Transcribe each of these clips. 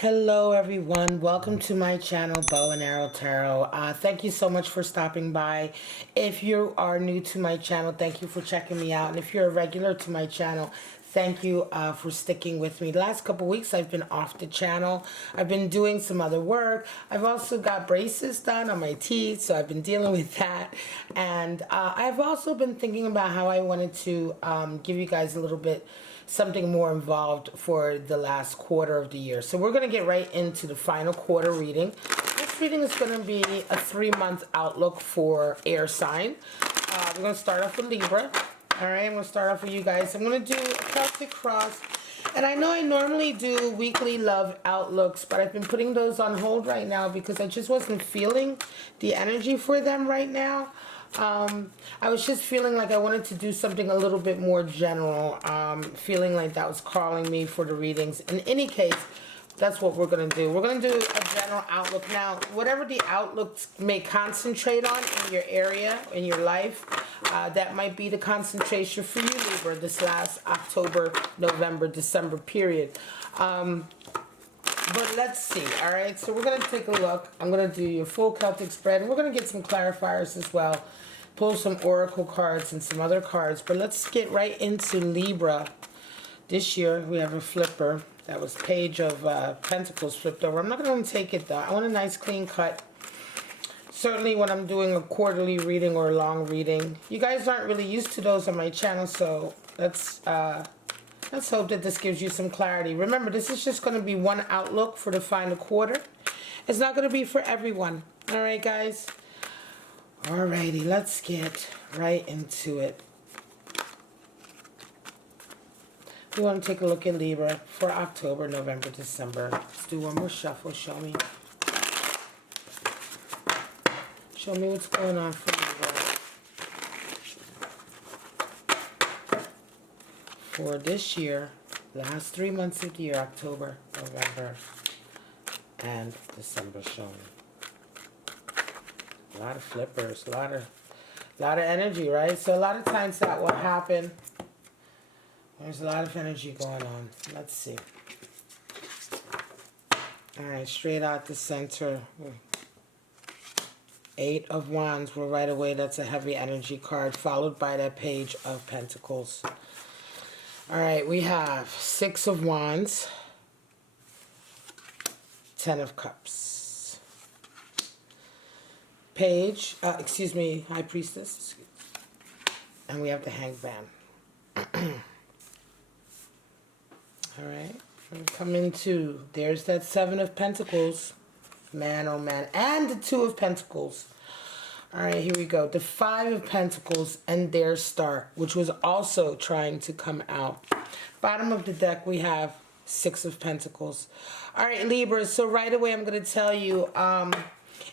Hello everyone, welcome to my channel, Bow and Arrow Tarot. Thank you so much for stopping by. If you are new to my channel, thank you for checking me out. And if you're a regular to my channel, thank you for sticking with me. The last couple weeks I've been off the channel. I've been doing some other work. I've also got braces done on my teeth, so I've been dealing with that. And I've also been thinking about how I wanted to give you guys a little bit something more involved for the last quarter of the year. So we're going to get right into the final quarter reading. This reading is going to be a 3-month outlook for air sign. We're going to start off with Libra. All right, I'm going to start off with you guys. I'm going to do a Celtic cross. And I know I normally do weekly love outlooks, but I've been putting those on hold right now because I just wasn't feeling the energy for them right now. I was just feeling like I wanted to do something a little bit more general, feeling like that was calling me for the readings. In any case, that's what we're going to do. We're going to do a general outlook. Now, whatever the outlooks may concentrate on in your area, in your life, that might be the concentration for you, Libra, this last October, November, December period. But let's see, all right? So we're going to take a look. I'm going to do your full Celtic spread, and we're going to get some clarifiers as well. Pull some oracle cards and some other cards. But let's get right into Libra. This year, we have a flipper. That was Page of Pentacles flipped over. I'm not going to take it, though. I want a nice clean cut. Certainly when I'm doing a quarterly reading or a long reading. You guys aren't really used to those on my channel, so let's hope that this gives you some clarity. Remember, this is just going to be one outlook for the final quarter. It's not going to be for everyone. All right, guys? Alrighty, let's get right into it. We want to take a look at Libra for October, November, December. Let's do one more shuffle. Show me. Show me what's going on for Libra. For this year, last 3 months of the year, October, November, and December showing. A lot of flippers, a lot of energy, right? So a lot of times that will happen. There's a lot of energy going on. Let's see. All right, straight out the center. 8 of Wands. Well, right away, that's a heavy energy card, followed by that Page of Pentacles. All right, we have 6 of Wands, 10 of Cups. Page, High Priestess. And we have the Hangman. All right, we're coming to, there's that 7 of Pentacles. Man, oh man. And the 2 of Pentacles. All right, here we go. The 5 of Pentacles and their Star, which was also trying to come out. Bottom of the deck, we have 6 of Pentacles. All right, Libra, so right away I'm going to tell you,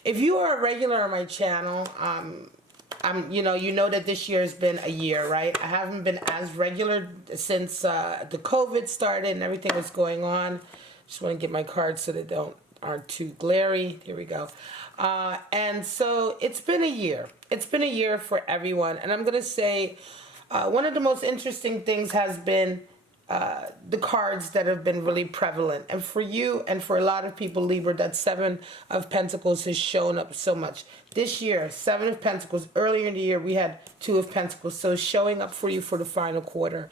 if you are a regular on my channel, you know that this year has been a year, right? I haven't been as regular since the COVID started and everything was going on. Just want to get my cards so they aren't too glary. Here we go. And so it's been a year. It's been a year for everyone. And I'm going to say one of the most interesting things has been the cards that have been really prevalent. And for you and for a lot of people, Libra, that 7 of Pentacles has shown up so much. This year, 7 of Pentacles. Earlier in the year, we had 2 of Pentacles. So showing up for you for the final quarter.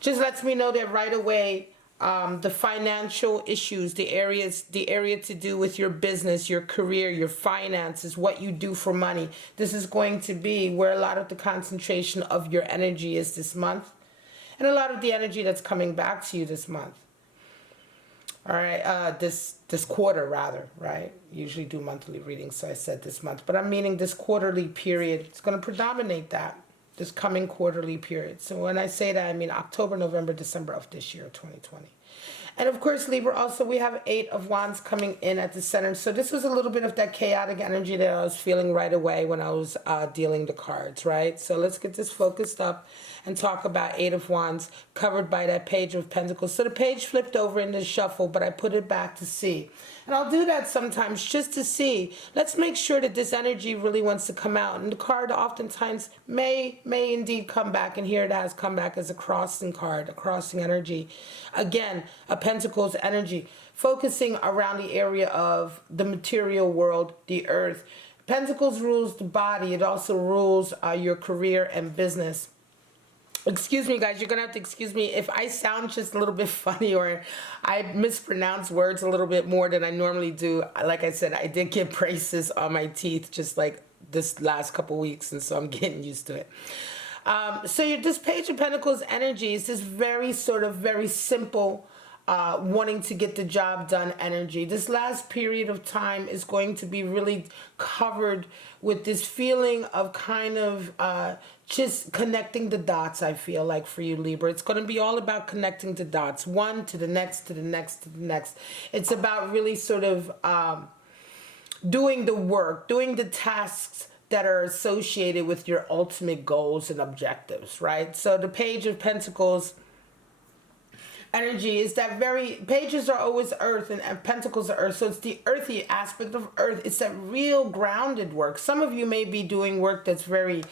Just lets me know that right away, the financial issues, the area to do with your business, your career, your finances, what you do for money. This is going to be where a lot of the concentration of your energy is this month. And a lot of the energy that's coming back to you this month. All right, this quarter rather, right? Usually do monthly readings, so I said this month. But I'm meaning this quarterly period. It's going to predominate that, this coming quarterly period. So when I say that, I mean October, November, December of this year, 2020. And of course, Libra, also we have 8 of Wands coming in at the center. So this was a little bit of that chaotic energy that I was feeling right away when I was dealing the cards, right? So let's get this focused up. and talk about Eight of Wands covered by that Page of Pentacles. So the page flipped over in the shuffle, but I put it back to see. And I'll do that sometimes just to see. Let's make sure that this energy really wants to come out. And the card oftentimes may indeed come back. And here it has come back as a crossing card, a crossing energy. Again, a Pentacles energy, focusing around the area of the material world, the earth. Pentacles rules the body. It also rules your career and business. Excuse me, guys. You're going to have to excuse me if I sound just a little bit funny or I mispronounce words a little bit more than I normally do. Like I said, I did get braces on my teeth just like this last couple weeks, and so I'm getting used to it. So this Page of Pentacles energy is this very simple, wanting to get the job done energy. This last period of time is going to be really covered with this feeling of kind of just connecting the dots, I feel like, for you, Libra. It's going to be all about connecting the dots, one to the next, to the next, to the next. It's about really sort of doing the work, doing the tasks that are associated with your ultimate goals and objectives, right? So the Page of Pentacles energy is that pages are always earth and pentacles are earth, so it's the earthy aspect of earth. It's that real grounded work. Some of you may be doing work that's very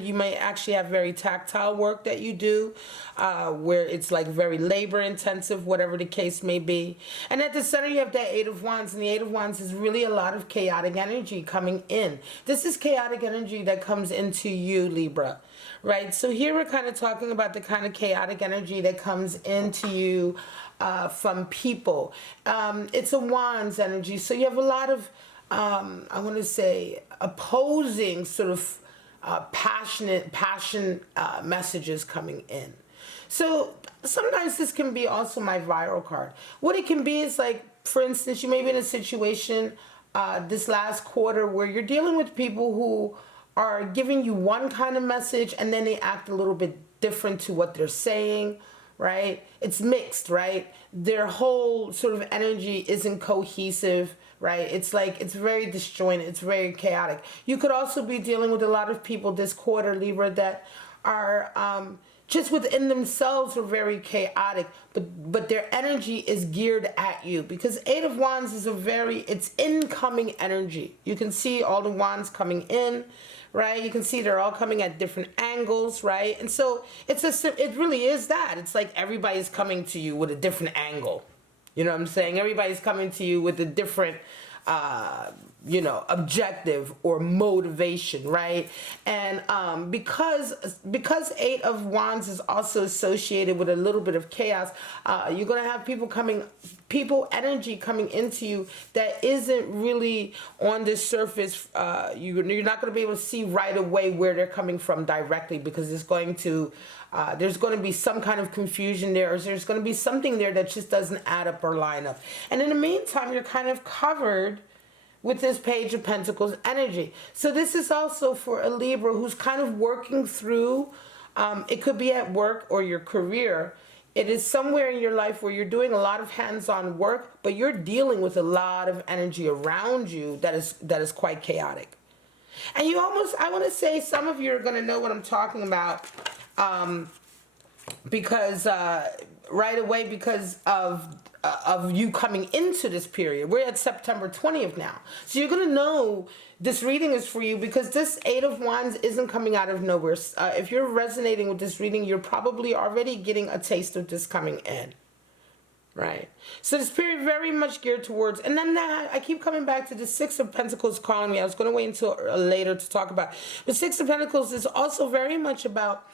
you may actually have very tactile work that you do, where it's like very labor intensive, whatever the case may be. And at the center you have that Eight of Wands, and the Eight of Wands is really a lot of chaotic energy coming in. This is chaotic energy that comes into you, Libra. Right, so here we're kind of talking about the kind of chaotic energy that comes into you from people. It's a Wands energy, so you have a lot of, I want to say, opposing sort of passion messages coming in. So sometimes this can be also my viral card. What it can be is like, for instance, you may be in a situation this last quarter where you're dealing with people who are giving you one kind of message and then they act a little bit different to what they're saying, right? It's mixed, right? Their whole sort of energy isn't cohesive, right? It's like, it's very disjointed, it's very chaotic. You could also be dealing with a lot of people this quarter, Libra, that are just within themselves are very chaotic, but their energy is geared at you, because Eight of Wands is it's incoming energy. You can see all the wands coming in, right? You can see they're all coming at different angles, right? And so it really is that. It's like everybody's coming to you with a different angle. You know what I'm saying? Everybody's coming to you with a different objective or motivation, right? And because Eight of Wands is also associated with a little bit of chaos, you're going to have people energy coming into you that isn't really on the surface. You're not going to be able to see right away where they're coming from directly, because it's going to there's going to be some kind of confusion there, or there's going to be something there that just doesn't add up or line up. And in the meantime, you're kind of covered with this Page of Pentacles energy. So this is also for a Libra who's kind of working through, it could be at work or your career. It is somewhere in your life where you're doing a lot of hands-on work, but you're dealing with a lot of energy around you that is quite chaotic. And I want to say some of you are going to know what I'm talking about, because right away, because of you coming into this period. We're at September 20th now. So you're going to know this reading is for you, because this Eight of Wands isn't coming out of nowhere. If you're resonating with this reading, you're probably already getting a taste of this coming in. Right? So this period very much geared towards, and then I keep coming back to the Six of Pentacles calling me. I was going to wait until later to talk about it. The Six of Pentacles is also very much about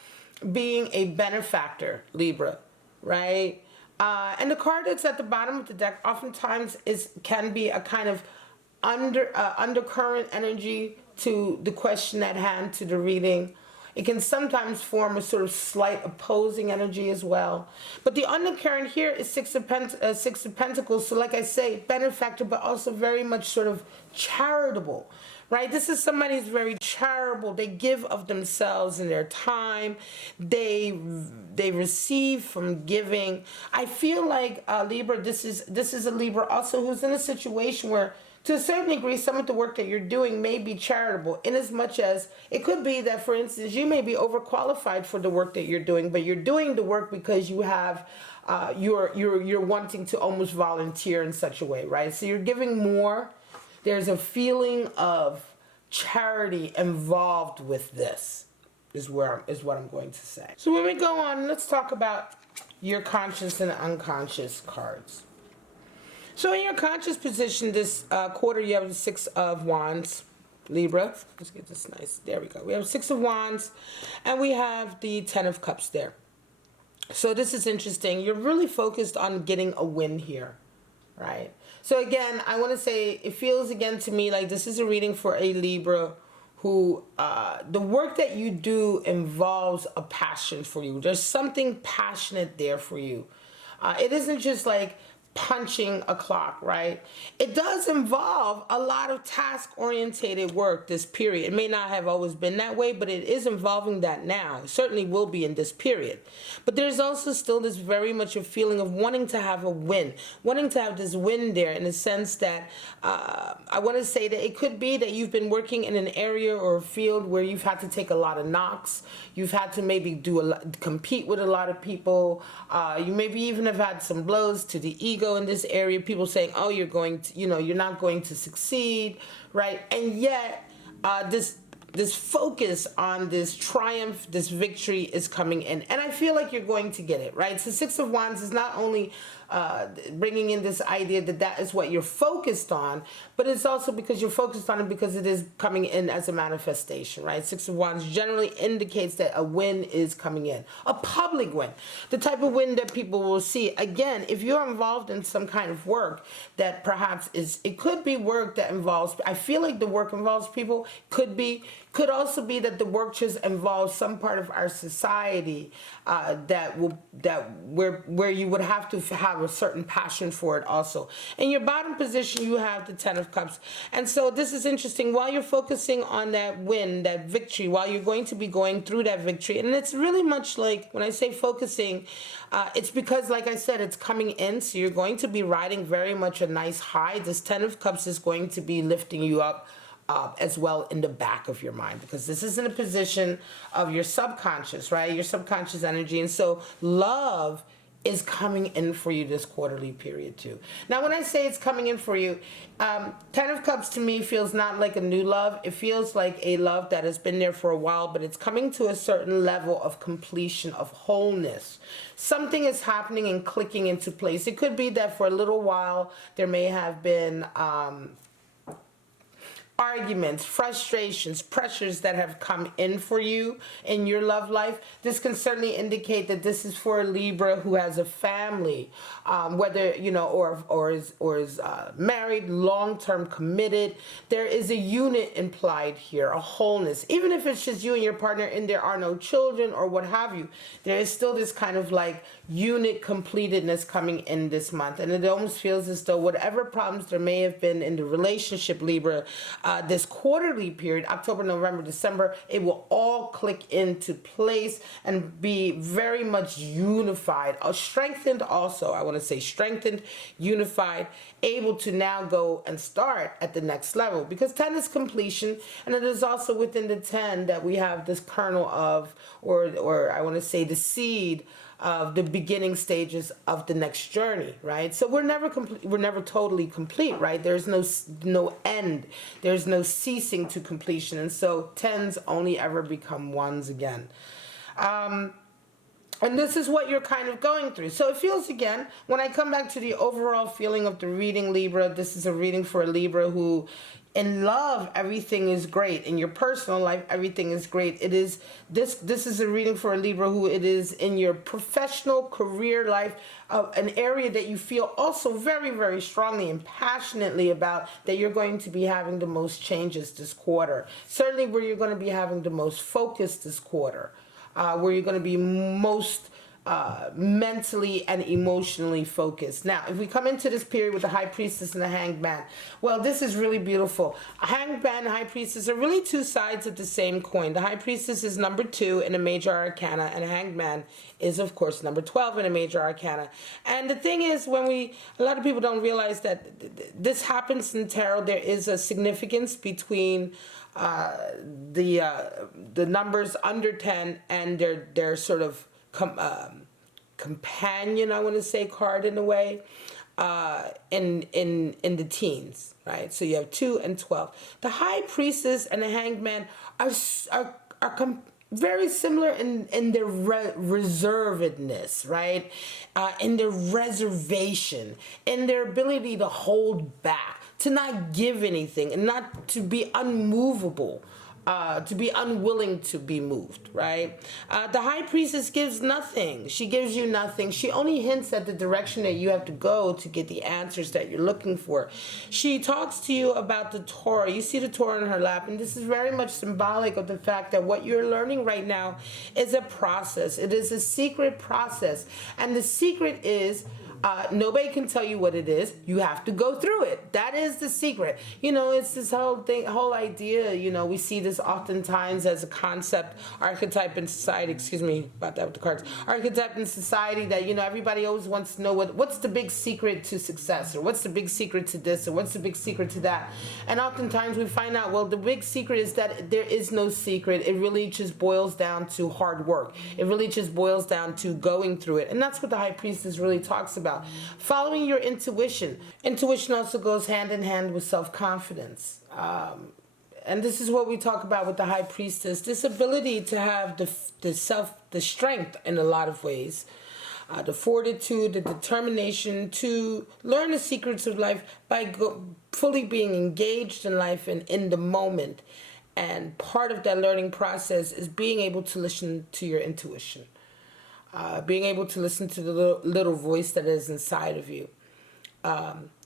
being a benefactor, Libra, right? And the card that's at the bottom of the deck oftentimes can be a kind of undercurrent energy to the question at hand, to the reading. It can sometimes form a sort of slight opposing energy as well. But the undercurrent here is Six of Pentacles. So like I say, benefactor, but also very much sort of charitable, right? This is somebody who's very charitable. They give of themselves and their time. They receive from giving. I feel like Libra, this is a Libra also who's in a situation where to a certain degree, some of the work that you're doing may be charitable, in as much as it could be that, for instance, you may be overqualified for the work that you're doing, but you're doing the work because you have, you're wanting to almost volunteer in such a way, right? So you're giving more. There's a feeling of charity involved with this, is what I'm going to say. So when we go on, let's talk about your conscious and unconscious cards. So in your conscious position this quarter, you have the Six of Wands, Libra. Let's get this nice. There we go. We have Six of Wands, and we have the Ten of Cups there. So this is interesting. You're really focused on getting a win here, right? So again, I want to say it feels again to me like this is a reading for a Libra who the work that you do involves a passion for you. There's something passionate there for you. It isn't just like punching a clock, right? It does involve a lot of task-orientated work this period. It may not have always been that way, but it is involving that now. It certainly will be in this period. But there's also still this very much a feeling of wanting to have a win, wanting to have this win there in the sense that I want to say that it could be that you've been working in an area or a field where you've had to take a lot of knocks. You've had to maybe compete with a lot of people. You maybe even have had some blows to the ego in this area, people saying, oh, you're going to, you're not going to succeed, right? And yet this focus on this triumph, this victory is coming in, and I feel like you're going to get it, right? So Six of Wands is not only bringing in this idea that that is what you're focused on, but it's also because you're focused on it because it is coming in as a manifestation, right? Six of Wands generally indicates that a win is coming in, a public win, the type of win that people will see. Again, if you're involved in some kind of work that perhaps it could be work that involves, I feel like the work involves people, could also be that the work just involves some part of our society where you would have to have a certain passion for it also. In your bottom position, you have the Ten of Cups. And so this is interesting. While you're focusing on that win, that victory, while you're going to be going through that victory, and it's really much like when I say focusing, it's because, like I said, it's coming in, so you're going to be riding very much a nice high. This Ten of Cups is going to be lifting you up as well in the back of your mind, because this is in a position of your subconscious, right? Your subconscious energy. And so love is coming in for you this quarterly period too. Now, when I say it's coming in for you, Ten of Cups to me feels not like a new love. It feels like a love that has been there for a while, but it's coming to a certain level of completion, of wholeness. Something is happening and clicking into place. It could be that for a little while there may have been arguments, frustrations, pressures that have come in for you in your love life. This can certainly indicate that this is for a Libra who has a family, whether or is married, long-term committed. There is a unit implied here, a wholeness. Even if it's just you and your partner and there are no children or what have you, there is still this kind of like unit completedness coming in this month, and it almost feels as though whatever problems there may have been in the relationship, Libra, this quarterly period, October, November, December, it will all click into place and be very much unified, strengthened also. I want to say strengthened, unified, able to now go and start at the next level, because 10 is completion, and it is also within the 10 that we have this kernel of, or I want to say the seed of the beginning stages of the next journey, right? So we're never complete, we're never totally complete, right? There's no end, there's no ceasing to completion, and so 10s only ever become 1s again. And this is what you're kind of going through. So it feels, again, when I come back to the overall feeling of the reading, Libra, this is a reading for a Libra who, in love, everything is great. In your personal life, everything is great. It is this is a reading for a Libra who it is in your professional career life, an area that you feel also very, very strongly and passionately about, that you're going to be having the most changes this quarter. Certainly where you're going to be having the most focus this quarter. Where you're going to be most mentally and emotionally focused. Now, if we come into this period with the High Priestess and the Hanged Man, well, this is really beautiful. Hanged Man and High Priestess are really two sides of the same coin. The High Priestess is number 2 in a major arcana, and Hanged Man is, of course, number 12 in a major arcana. And the thing is, a lot of people don't realize that this happens in tarot. There is a significance between the numbers under 10 and their sort of companion, I want to say, card in a way, in the teens, right? So you have 2 and 12. The High Priestess and the Hanged Man are very similar in their reservedness, right? In their reservation, in their ability to hold back, to not give anything, and not to be unmovable. To be unwilling to be moved, right? The High Priestess gives nothing. She gives you nothing. She only hints at the direction that you have to go to get the answers that you're looking for. She talks to you about the Torah. You see the Torah in her lap, and this is very much symbolic of the fact that what you're learning right now is a process. It is a secret process, and the secret is nobody can tell you what it is. You have to go through it. That is the secret. You know, it's this whole idea, you know, we see this oftentimes as a concept, archetype in society, excuse me about that with the cards, archetype in society that, you know, everybody always wants to know what's the big secret to success, or what's the big secret to this, or what's the big secret to that. And oftentimes we find out, well, the big secret is that there is no secret. It really just boils down to hard work. It really just boils down to going through it. And that's what the High Priestess really talks about. Following your intuition. Intuition also goes hand in hand with self-confidence. And this is what we talk about with the High Priestess. This ability to have the strength in a lot of ways. The fortitude, the determination to learn the secrets of life by fully being engaged in life and in the moment. And part of that learning process is being able to listen to your intuition. Being able to listen to the little voice that is inside of you.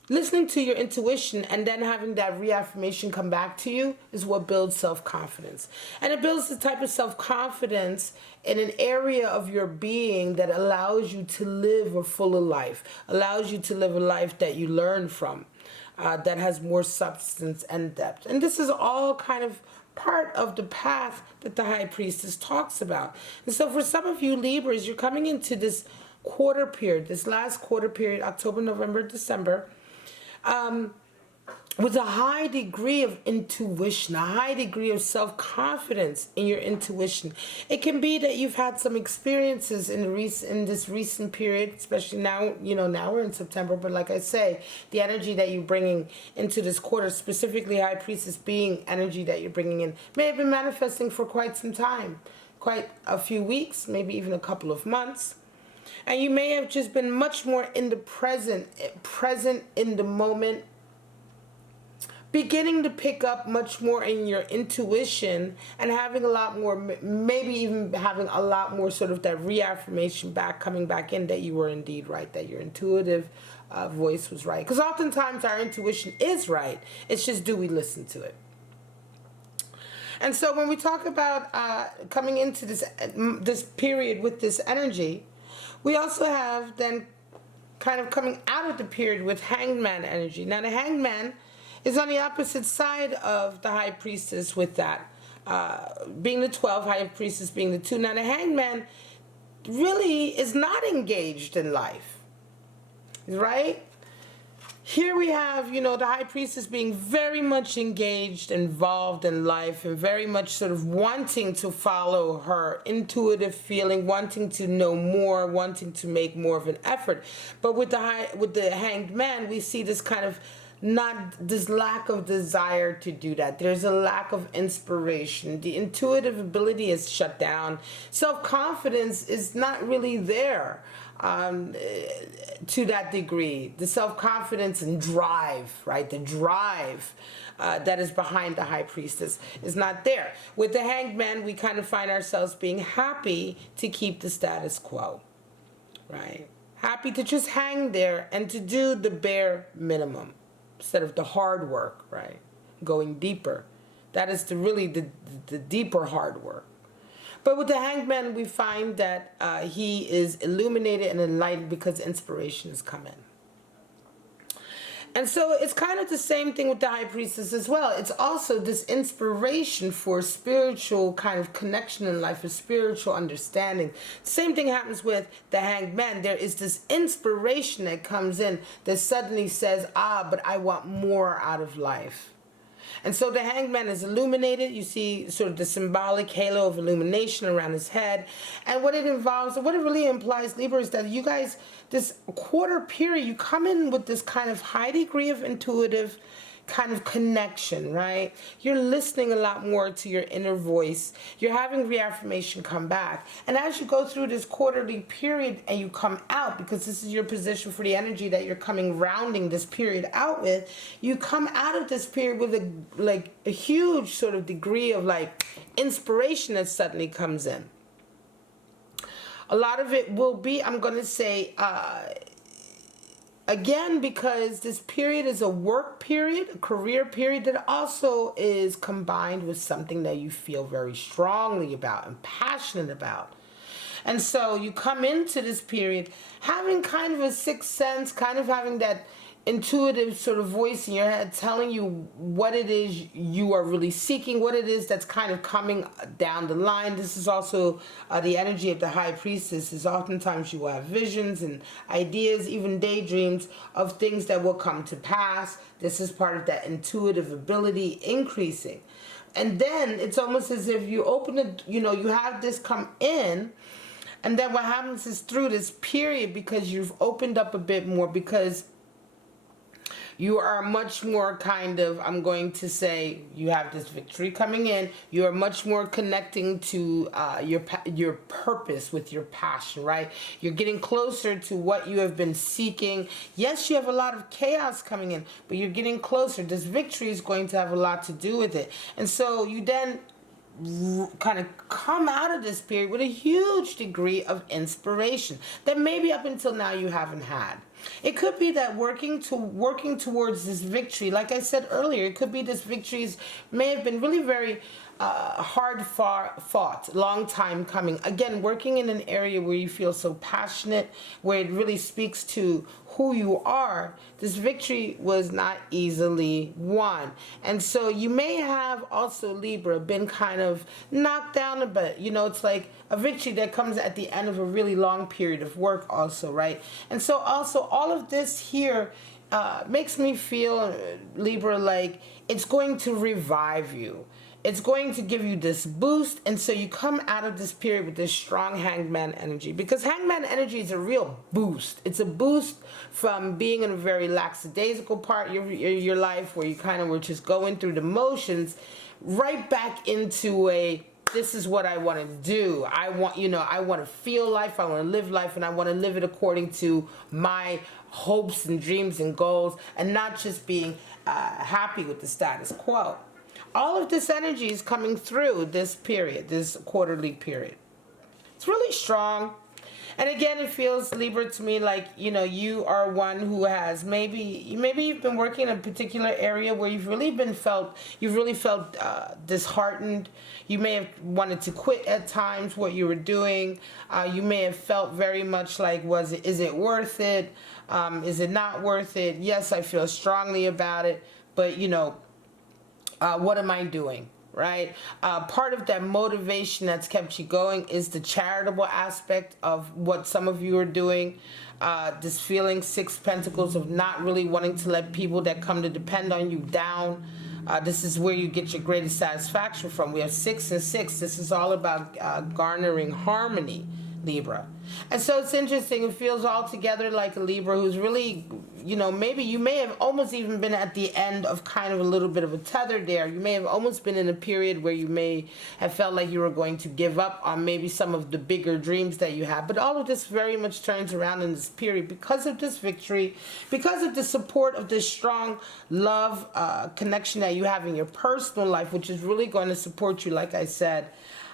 Listening to your intuition and then having that reaffirmation come back to you is what builds self-confidence. And it builds the type of self-confidence in an area of your being that allows you to live a fuller life, allows you to live a life that you learn from, that has more substance and depth. And this is all kind of part of the path that the High Priestess talks about. And so for some of you Libras, you're coming into this quarter period, this last quarter period, October, November, December, with a high degree of intuition, a high degree of self-confidence in your intuition. It can be that you've had some experiences in this recent period, especially now, you know, now we're in September, but like I say, the energy that you're bringing into this quarter, specifically High Priestess being energy that you're bringing in, may have been manifesting for quite some time, quite a few weeks, maybe even a couple of months. And you may have just been much more in the present in the moment, beginning to pick up much more in your intuition and having a lot more, maybe even having a lot more sort of that reaffirmation coming back in that you were indeed right, that your intuitive voice was right. Because oftentimes our intuition is right. It's just, do we listen to it? And so when we talk about coming into this period with this energy, we also have then kind of coming out of the period with Hanged Man energy. Now the Hanged Man is on the opposite side of the High Priestess with that. Being the 12, High Priestess being the 2. Now the Hanged Man really is not engaged in life, right? Here we have, you know, the High Priestess being very much engaged, involved in life, and very much sort of wanting to follow her intuitive feeling, wanting to know more, wanting to make more of an effort. But with the Hanged Man, we see this kind of this lack of desire to do that. There's a lack of inspiration. The intuitive ability is shut down. Self-confidence is not really there to that degree. The self-confidence and drive, right? The drive that is behind the High Priestess is not there. With the Hanged Man, we kind of find ourselves being happy to keep the status quo, right? Happy to just hang there and to do the bare minimum instead of the hard work, right? Going deeper. That is really the deeper hard work. But with the Hanged Man, we find that he is illuminated and enlightened because inspiration has come in. And so it's kind of the same thing with the High Priestess as well. It's also this inspiration for spiritual kind of connection in life, a spiritual understanding. Same thing happens with the Hanged Man. There is this inspiration that comes in that suddenly says, but I want more out of life. And so the Hanged Man is illuminated. You see sort of the symbolic halo of illumination around his head. And what it involves, what it really implies, Libra, is that you guys, this quarter period, you come in with this kind of high degree of intuitive kind of connection, right? You're listening a lot more to your inner voice. You're having reaffirmation come back. And as you go through this quarterly period and you come out, because this is your position for the energy that you're coming rounding this period out with, you come out of this period with a huge sort of degree of like inspiration that suddenly comes in. A lot of it will be, I'm going to say, again, because this period is a work period, a career period that also is combined with something that you feel very strongly about and passionate about. And so you come into this period having kind of a sixth sense, kind of having that intuitive sort of voice in your head telling you what it is you are really seeking, what it is that's kind of coming down the line. This is also the energy of the High Priestess. Is oftentimes you will have visions and ideas, even daydreams of things that will come to pass. This is part of that intuitive ability increasing. And then it's almost as if you open it, you have this come in, and then what happens is through this period, because you've opened up a bit more, because you are much more kind of, I'm going to say, you have this victory coming in. You are much more connecting to your purpose with your passion, right? You're getting closer to what you have been seeking. Yes, you have a lot of chaos coming in, but you're getting closer. This victory is going to have a lot to do with it. And so you then kind of come out of this period with a huge degree of inspiration that maybe up until now you haven't had. It could be that working towards this victory, like I said earlier, it could be this victories may have been really very hard fought, long time coming. Again, working in an area where you feel so passionate, where it really speaks to who you are, this victory was not easily won. And so you may have also, Libra, been kind of knocked down a bit. It's like a victory that comes at the end of a really long period of work also, right? And so also all of this here makes me feel, Libra, like it's going to revive you. It's going to give you this boost, and so you come out of this period with this strong Hanged Man energy, because Hanged Man energy is a real boost. It's a boost from being in a very lackadaisical part of your life where you kind of were just going through the motions, right back into this is what I want to do. I want to feel life, I want to live life, and I want to live it according to my hopes and dreams and goals, and not just being happy with the status quo. All of this energy is coming through this period, this quarterly period. It's really strong. And again, it feels, Libra, to me like, you are one who has maybe you've been working in a particular area where you've really felt disheartened. You may have wanted to quit at times what you were doing. You may have felt very much like, is it worth it? Is it not worth it? Yes, I feel strongly about it, but what am I doing? Right? Part of that motivation that's kept you going is the charitable aspect of what some of you are doing. This feeling, Six Pentacles, of not really wanting to let people that come to depend on you down. This is where you get your greatest satisfaction from. We have 6 and 6. This is all about garnering harmony, Libra. And so it's interesting. It feels altogether like a Libra who's really, maybe you may have almost even been at the end of kind of a little bit of a tether there. You may have almost been in a period where you may have felt like you were going to give up on maybe some of the bigger dreams that you have. But all of this very much turns around in this period because of this victory, because of the support of this strong love connection that you have in your personal life, which is really going to support you, like I said,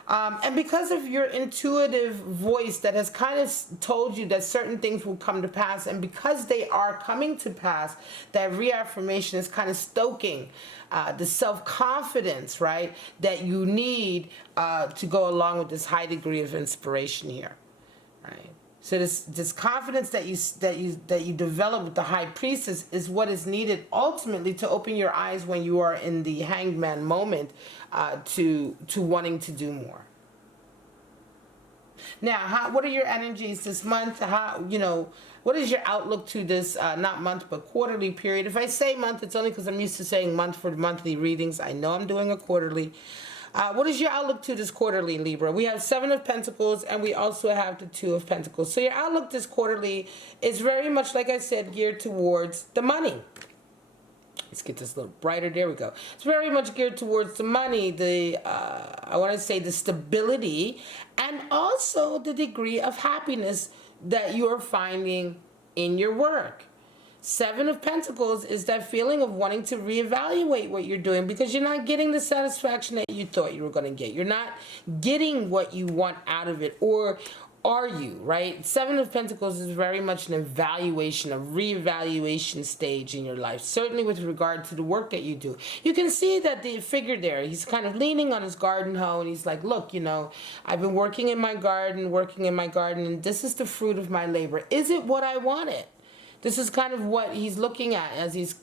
And because of your intuitive voice that has kind of told you that certain things will come to pass, and because they are coming to pass, that reaffirmation is kind of stoking the self-confidence, right, that you need to go along with this high degree of inspiration here, right? So this confidence that you develop with the High Priestess is what is needed ultimately to open your eyes when you are in the Hanged Man moment to wanting to do more. Now, what are your energies this month? What is your outlook to this not month but quarterly period? If I say month, it's only because I'm used to saying month for monthly readings. I know I'm doing a quarterly. What is your outlook to this quarterly, Libra? We have 7 of Pentacles, and we also have the 2 of Pentacles. So your outlook this quarterly is very much, like I said, geared towards the money. Let's get this a little brighter. There we go. It's very much geared towards the money, I want to say the stability, and also the degree of happiness that you're finding in your work. 7 of Pentacles is that feeling of wanting to reevaluate what you're doing because you're not getting the satisfaction that you thought you were going to get. You're not getting what you want out of it, or are you, right? 7 of Pentacles is very much an evaluation, a reevaluation stage in your life, certainly with regard to the work that you do. You can see that the figure there, he's kind of leaning on his garden hoe, and he's like, look, I've been working in my garden, and this is the fruit of my labor. Is it what I wanted? This is kind of what he's looking at as he's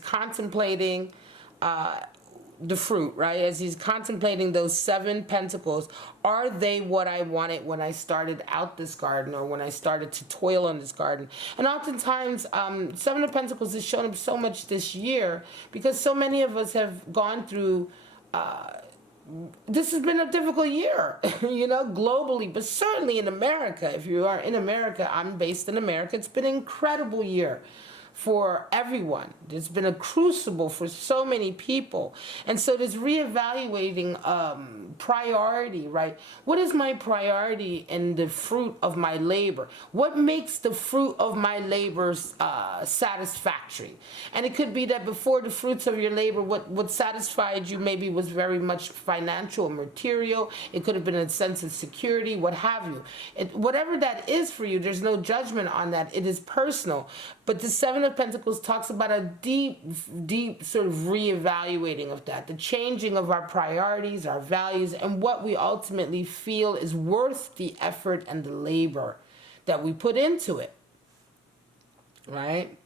contemplating the fruit, right? As he's contemplating those 7 pentacles. Are they what I wanted when I started out this garden, or when I started to toil on this garden? And oftentimes, 7 of Pentacles has shown up so much this year because so many of us have gone through this has been a difficult year, globally, but certainly in America. If you are in America, I'm based in America. It's been an incredible year for everyone. It's been a crucible for so many people. And so this reevaluating priority, right? What is my priority in the fruit of my labor? What makes the fruit of my labor satisfactory? And it could be that before the fruits of your labor, what satisfied you maybe was very much financial, material. It could have been a sense of security, what have you. Whatever that is for you, there's no judgment on that. It is personal. But the 7 of Pentacles talks about a deep, deep sort of reevaluating of that, the changing of our priorities, our values, and what we ultimately feel is worth the effort and the labor that we put into it, right?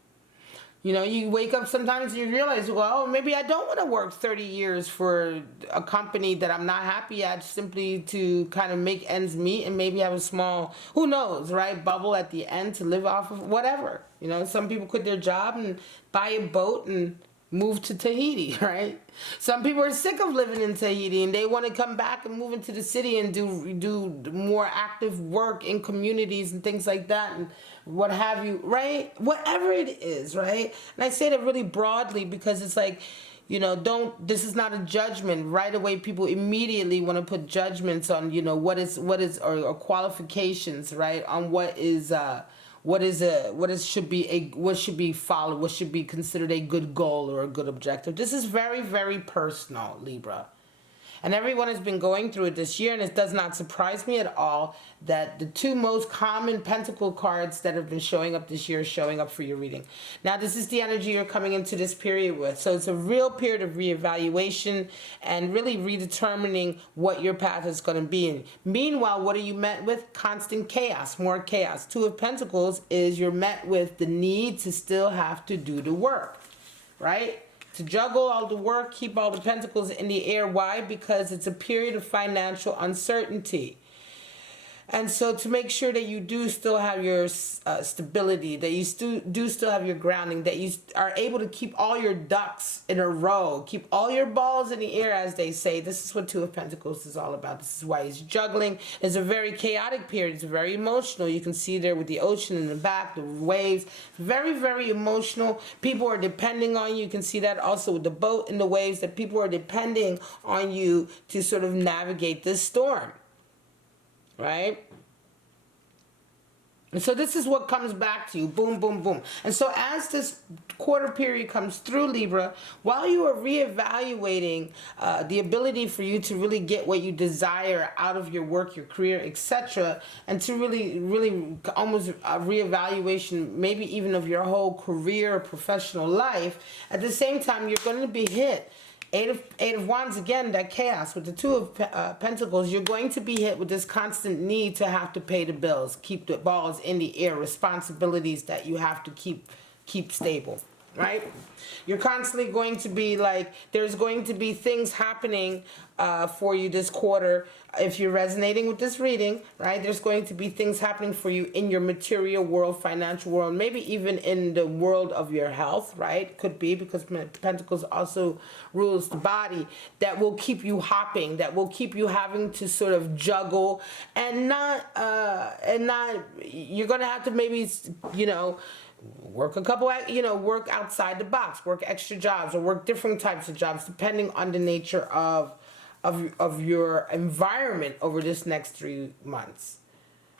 You wake up sometimes and you realize, well, maybe I don't want to work 30 years for a company that I'm not happy at simply to kind of make ends meet and maybe have a small, who knows, right, bubble at the end to live off of, whatever. Some people quit their job and buy a boat and move to Tahiti, right? Some people are sick of living in Tahiti and they want to come back and move into the city and do more active work in communities and things like that and what have you, right? Whatever it is, right? And I say that really broadly because it's like, this is not a judgment. Right away, people immediately want to put judgments on, or qualifications, right? On what should be followed, what should be considered a good goal or a good objective. This is very, very personal, Libra. And everyone has been going through it this year, and it does not surprise me at all that the 2 most common pentacle cards that have been showing up this year are showing up for your reading. Now, this is the energy you're coming into this period with. So it's a real period of reevaluation and really redetermining what your path is going to be in. Meanwhile, what are you met with? Constant chaos, more chaos. 2 of Pentacles is you're met with the need to still have to do the work, right? To juggle all the work, keep all the pentacles in the air. Why? Because it's a period of financial uncertainty. And so to make sure that you do still have your stability, that you do still have your grounding, that you are able to keep all your ducks in a row, keep all your balls in the air, as they say. This is what 2 of Pentacles is all about. This is why he's juggling. It's a very chaotic period. It's very emotional. You can see there with the ocean in the back, the waves. Very, very emotional. People are depending on you. You can see that also with the boat and the waves, that people are depending on you to sort of navigate this storm. Right? And so this is what comes back to you. Boom, boom, boom. And so as this quarter period comes through, Libra, while you are reevaluating the ability for you to really get what you desire out of your work, your career, etc., and to really almost a reevaluation, maybe even of your whole career, professional life, at the same time, you're going to be hit. Eight of Wands, again, that chaos. With the Two of Pentacles, you're going to be hit with this constant need to have to pay the bills, keep the balls in the air, responsibilities that you have to keep stable, right? You're constantly going to be like, there's going to be things happening for you this quarter. If you're resonating with this reading, right, there's going to be things happening for you in your material world, financial world, maybe even in the world of your health, right? Could be, because Pentacles also rules the body, that will keep you hopping, that will keep you having to sort of juggle and not, you're going to have to maybe, work a couple, work outside the box, work extra jobs, or work different types of jobs, depending on the nature of your environment over this next 3 months.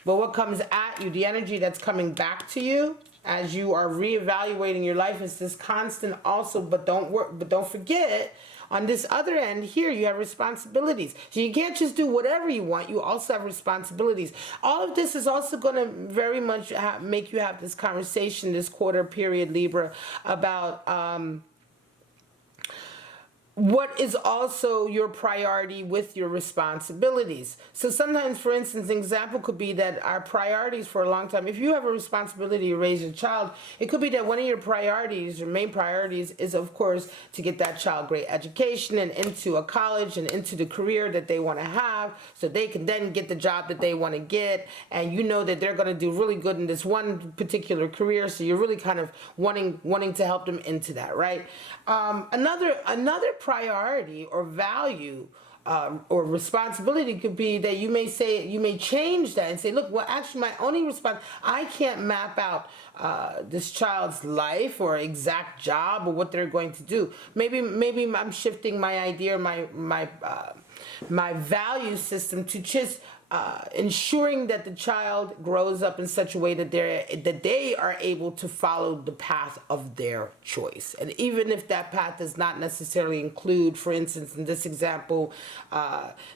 But what comes at you, the energy that's coming back to you as you are reevaluating your life, is this constant also, but don't forget, on this other end here, you have responsibilities. So you can't just do whatever you want. You also have responsibilities. All of this is also going to very much make you have this conversation, this quarter period, Libra, about what is also your priority with your responsibilities. So sometimes, for instance, an example could be that our priorities for a long time, if you have a responsibility to raise a child, it could be that one of your priorities, your main priorities, is of course to get that child great education and into a college and into the career that they want to have, so they can then get the job that they want to get, and you know that they're going to do really good in this one particular career, so you're really kind of wanting to help them into that, right? Another priority or value or responsibility could be that you may change that and say, look, well, actually my only response, I can't map out this child's life or exact job or what they're going to do. Maybe I'm shifting my idea, my value system to just ensuring that the child grows up in such a way that they are able to follow the path of their choice. And even if that path does not necessarily include, for instance, in this example,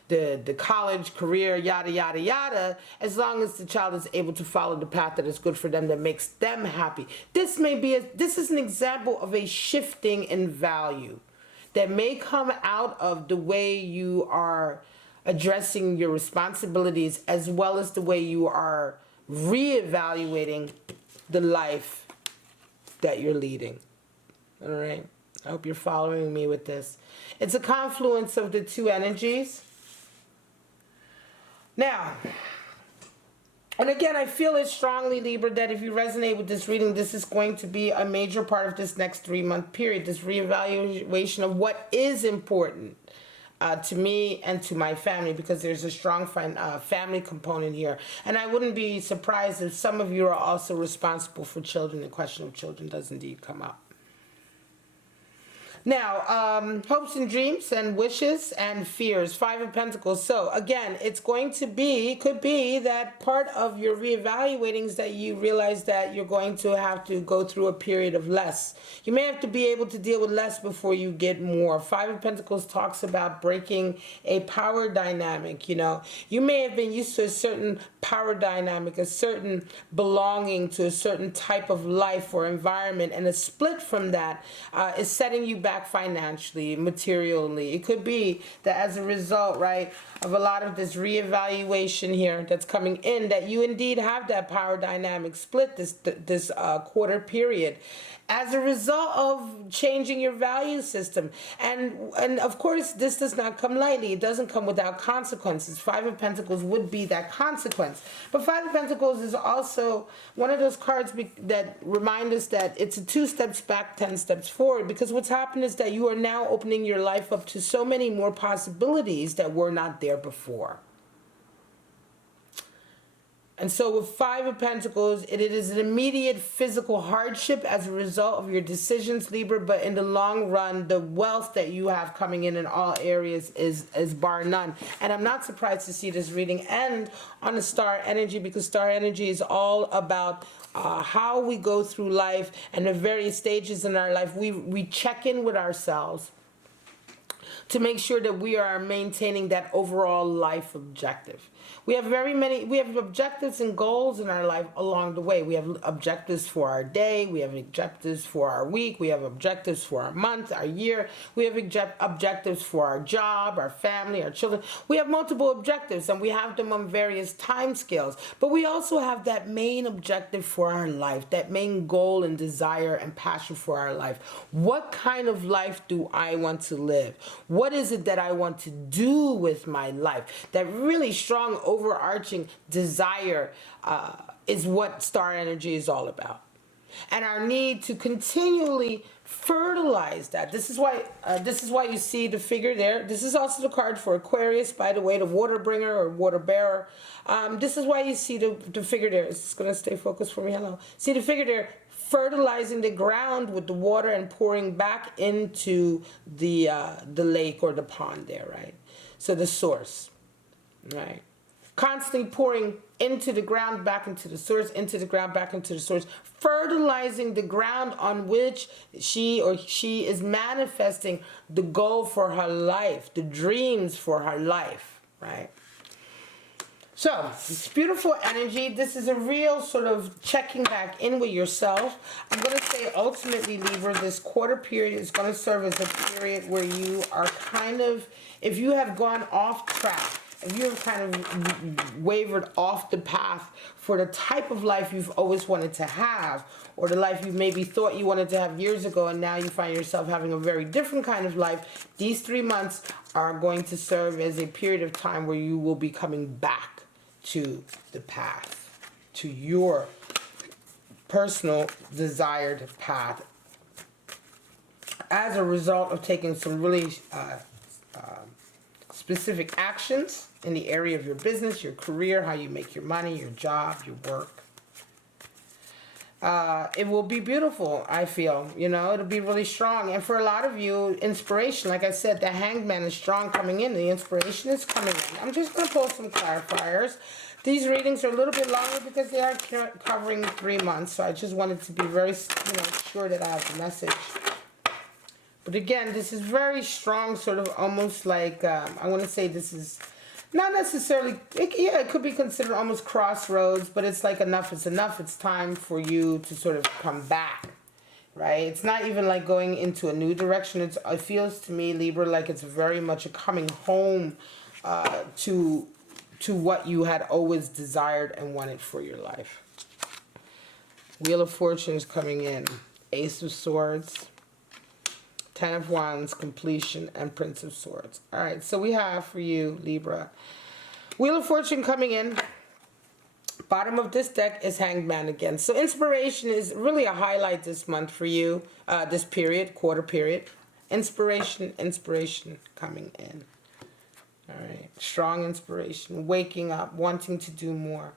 the college, career, yada, yada, yada, as long as the child is able to follow the path that is good for them, that makes them happy. This is an example of a shifting in value that may come out of the way you are addressing your responsibilities, as well as the way you are reevaluating the life that you're leading. All right? I hope you're following me with this. It's a confluence of the two energies. Now, and again, I feel it strongly, Libra, that if you resonate with this reading, this is going to be a major part of this next 3-month period, this reevaluation of what is important to me and to my family, because there's a strong family component here. And I wouldn't be surprised if some of you are also responsible for children. The question of children does indeed come up. Now, hopes and dreams and wishes and fears, 5 of Pentacles. So again, it's going to be, could be that part of your reevaluating is that you realize that you're going to have to go through a period of less. You may have to be able to deal with less before you get more. 5 of Pentacles talks about breaking a power dynamic, You may have been used to a certain power dynamic, a certain belonging to a certain type of life or environment, and a split from that is setting you back financially, materially. It could be that as a result, right, of a lot of this reevaluation here that's coming in, that you indeed have that power dynamic split this quarter period as a result of changing your value system. And of course, this does not come lightly. It doesn't come without consequences. 5 of Pentacles would be that consequence. But 5 of Pentacles is also one of those cards that remind us that it's a 2 steps back, 10 steps forward. Because what's happened is that you are now opening your life up to so many more possibilities that were not there before. And so with Five of Pentacles, it is an immediate physical hardship as a result of your decisions, Libra, but in the long run, the wealth that you have coming in all areas is bar none. And I'm not surprised to see this reading end on a star energy, because star energy is all about how we go through life and the various stages in our life. We check in with ourselves to make sure that we are maintaining that overall life objective. We have objectives and goals in our life along the way. We have objectives for our day, we have objectives for our week, we have objectives for our month, our year, we have objectives for our job, our family, our children. We have multiple objectives, and we have them on various time scales. But we also have that main objective for our life, that main goal and desire and passion for our life. What kind of life do I want to live? What is it that I want to do with my life? That really strong overarching desire is what star energy is all about. And our need to continually fertilize that. This is why you see the figure there. This is also the card for Aquarius, by the way, the water bringer or water bearer. This is why you see the figure there. It's going to stay focused for me. Hello. See the figure there, fertilizing the ground with the water and pouring back into the lake or the pond there, right? So the source, right? Constantly pouring into the ground, back into the source, into the ground, back into the source, fertilizing the ground on which she is manifesting the goal for her life, the dreams for her life, right? So, it's beautiful energy. This is a real sort of checking back in with yourself. I'm going to say ultimately, Libra, this quarter period is going to serve as a period where you are kind of, if you have gone off track, if you have kind of wavered off the path for the type of life you've always wanted to have, or the life you maybe thought you wanted to have years ago, and now you find yourself having a very different kind of life, these 3 months are going to serve as a period of time where you will be coming back to the path, to your personal desired path, as a result of taking some really specific actions in the area of your business, your career, how you make your money, your job, your work. It will be beautiful, I feel. You know, it'll be really strong. And for a lot of you, inspiration, like I said, the Hangman is strong coming in. The inspiration is coming in. I'm just going to pull some clarifiers. These readings are a little bit longer because they are covering 3 months. So I just wanted to be very, sure that I have the message. But again, this is very strong, sort of almost like, I want to say this is not necessarily, it could be considered almost crossroads, but it's like enough is enough. It's time for you to sort of come back, right? It's not even like going into a new direction. It feels to me, Libra, like it's very much a coming home to what you had always desired and wanted for your life. Wheel of Fortune is coming in. Ace of Swords, Ten of Wands, completion, and Prince of Swords. All right, so we have for you, Libra, Wheel of Fortune coming in. Bottom of this deck is Hangman again. So inspiration is really a highlight this month for you, this period, quarter period. Inspiration coming in. All right, strong inspiration, waking up, wanting to do more.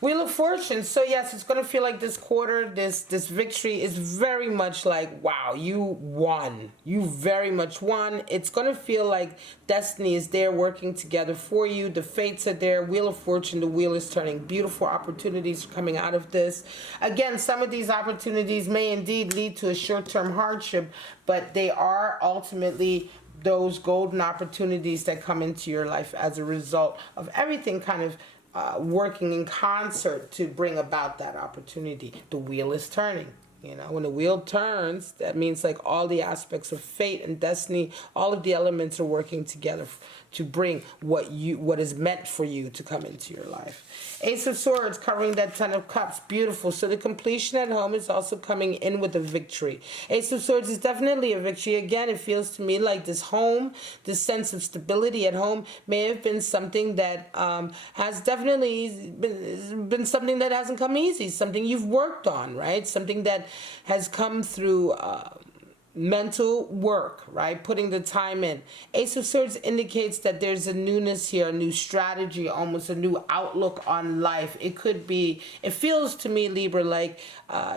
Wheel of Fortune. So yes, it's going to feel like this quarter, this victory is very much like, wow, you won. You very much won. It's going to feel like destiny is there working together for you. The fates are there. Wheel of Fortune, the wheel is turning. Beautiful opportunities coming out of this. Again, some of these opportunities may indeed lead to a short-term hardship, but they are ultimately those golden opportunities that come into your life as a result of everything kind of working in concert to bring about that opportunity. The wheel is turning. You know, when the wheel turns, that means like all the aspects of fate and destiny, all of the elements are working together to bring what is meant for you to come into your life. Ace of Swords covering that Ten of Cups, beautiful. So the completion at home is also coming in with a victory. Ace of Swords is definitely a victory. Again, it feels to me like this home, this sense of stability at home may have been something that has definitely been something that hasn't come easy, something you've worked on, right? Something that has come through mental work, right? Putting the time in. Ace of Swords indicates that there's a newness here, a new strategy, almost a new outlook on life. It could be, it feels to me, Libra, like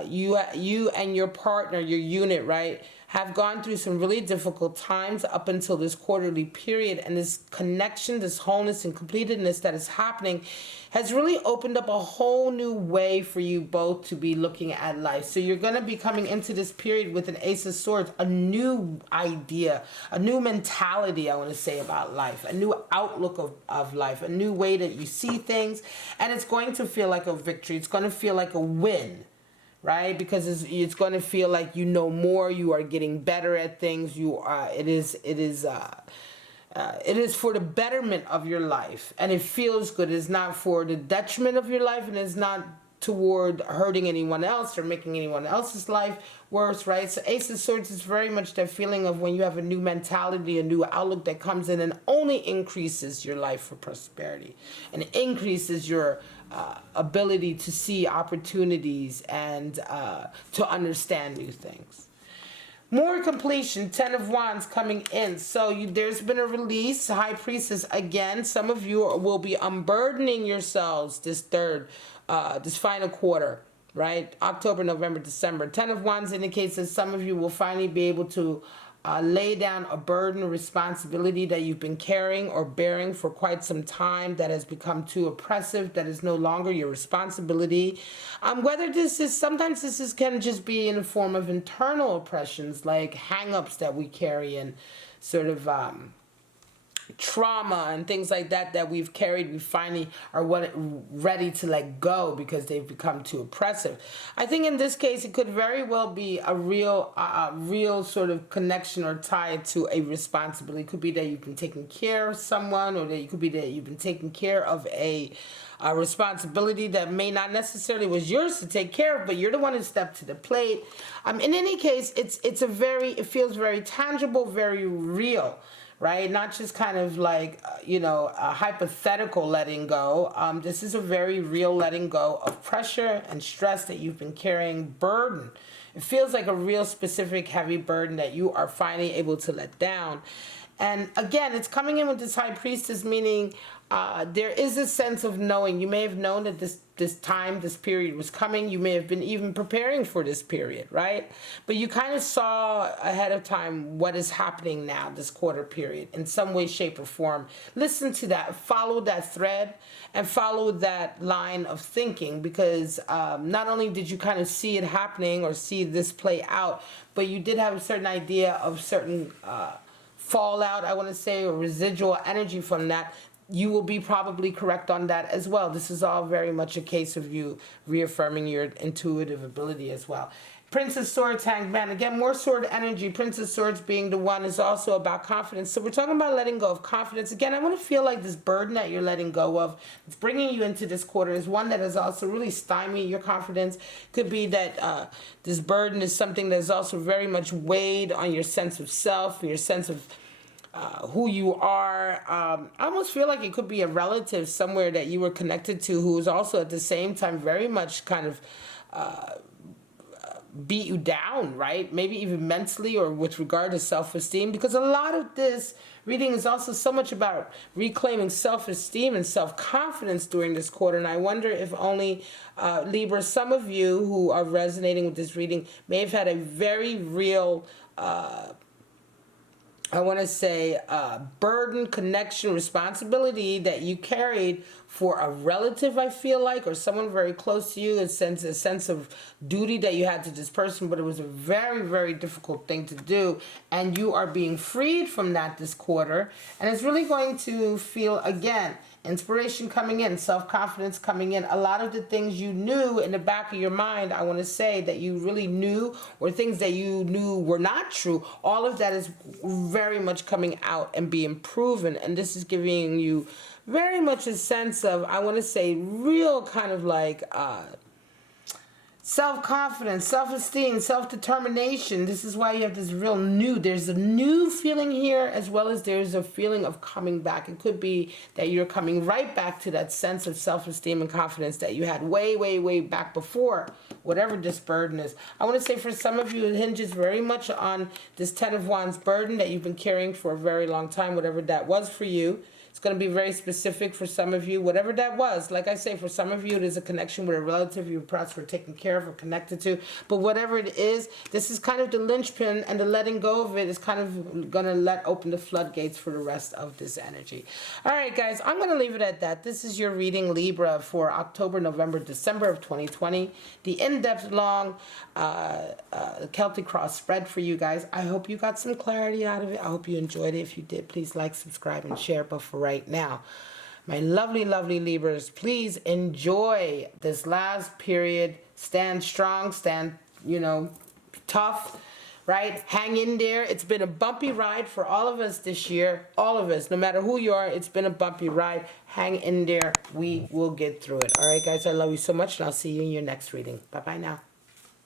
you and your partner, your unit, right, have gone through some really difficult times up until this quarterly period, and this connection, this wholeness and completedness that is happening has really opened up a whole new way for you both to be looking at life. So you're going to be coming into this period with an Ace of Swords, a new idea, a new mentality, I want to say, about life, a new outlook of life, a new way that you see things, and it's going to feel like a victory. It's going to feel like a win. Right, because it's going to feel like you know more. You are getting better at things. It is for the betterment of your life, and it feels good. It's not for the detriment of your life, and it's not toward hurting anyone else or making anyone else's life worse, right? So Ace of Swords is very much that feeling of when you have a new mentality, a new outlook that comes in and only increases your life for prosperity and increases your ability to see opportunities and to understand new things. More completion, 10 of Wands coming in. So there's been a release, High Priestess. Again, some of you will be unburdening yourselves this final quarter, right? October, November, December. 10 of Wands indicates that some of you will finally be able to lay down a burden or responsibility that you've been carrying or bearing for quite some time that has become too oppressive, that is no longer your responsibility. Whether sometimes this can just be in the form of internal oppressions, like hang-ups that we carry and sort of trauma and things like that we've carried. We finally are ready to let go because they've become too oppressive. I think in this case it could very well be a real sort of connection or tie to a responsibility. It could be that you've been taking care of someone, or that it could be that you've been taking care of a responsibility that may not necessarily was yours to take care of, but you're the one who stepped to the plate. In any case, it feels very tangible, very real. Right? Not just kind of like, a hypothetical letting go. This is a very real letting go of pressure and stress that you've been carrying, burden. It feels like a real specific heavy burden that you are finally able to let down. And again, it's coming in with this High Priestess, meaning there is a sense of knowing. You may have known that this period was coming. You may have been even preparing for this period, right? But you kind of saw ahead of time what is happening now, this quarter period, in some way, shape, or form. Listen to that. Follow that thread and follow that line of thinking, because not only did you kind of see it happening or see this play out, but you did have a certain idea of certain fallout, I want to say, or residual energy from that. You will be probably correct on that as well. This is all very much a case of you reaffirming your intuitive ability as well. Prince of Swords, Hanged Man. Again, more sword energy. Prince of Swords being the one is also about confidence. So we're talking about letting go of confidence. Again, I want to feel like this burden that you're letting go of, it's bringing you into this quarter, is one that is also really stymied your confidence. Could be that this burden is something that is also very much weighed on your sense of self, your sense of who you are. I almost feel like it could be a relative somewhere that you were connected to who is also at the same time very much kind of beat you down, right? Maybe even mentally or with regard to self-esteem, because a lot of this reading is also so much about reclaiming self-esteem and self-confidence during this quarter. And I wonder if only Libra, some of you who are resonating with this reading may have had a very real I want to say burden, connection, responsibility that you carried for a relative, I feel like, or someone very close to you, a sense of duty that you had to this person, but it was a very, very difficult thing to do, and you are being freed from that this quarter, and it's really going to feel, again, inspiration coming in, self-confidence coming in. A lot of the things you knew in the back of your mind, I want to say, that you really knew, or things that you knew were not true, all of that is very much coming out and being proven. And this is giving you very much a sense of, I want to say, real kind of like Self-confidence, self-esteem, self-determination. This is why you have this real new, there's a new feeling here, as well as there's a feeling of coming back. It could be that you're coming right back to that sense of self-esteem and confidence that you had way, way, way back before, whatever this burden is. I want to say for some of you, it hinges very much on this Ten of Wands burden that you've been carrying for a very long time, whatever that was for you. It's going to be very specific for some of you, whatever that was. Like I say, for some of you, it is a connection with a relative you perhaps were taken care of or connected to. But whatever it is, this is kind of the linchpin, and the letting go of it is kind of going to open the floodgates for the rest of this energy. All right, guys, I'm going to leave it at that. This is your reading, Libra, for October, November, December of 2020. The in-depth, long Celtic cross spread for you guys. I hope you got some clarity out of it. I hope you enjoyed it. If you did, please like, subscribe, and share. But for right now, my lovely, lovely Libras, please enjoy this last period. Stand strong, stand, tough, right? Hang in there. It's been a bumpy ride for all of us this year. All of us, no matter who you are, it's been a bumpy ride. Hang in there. We will get through it. All right, guys, I love you so much, and I'll see you in your next reading. Bye-bye now.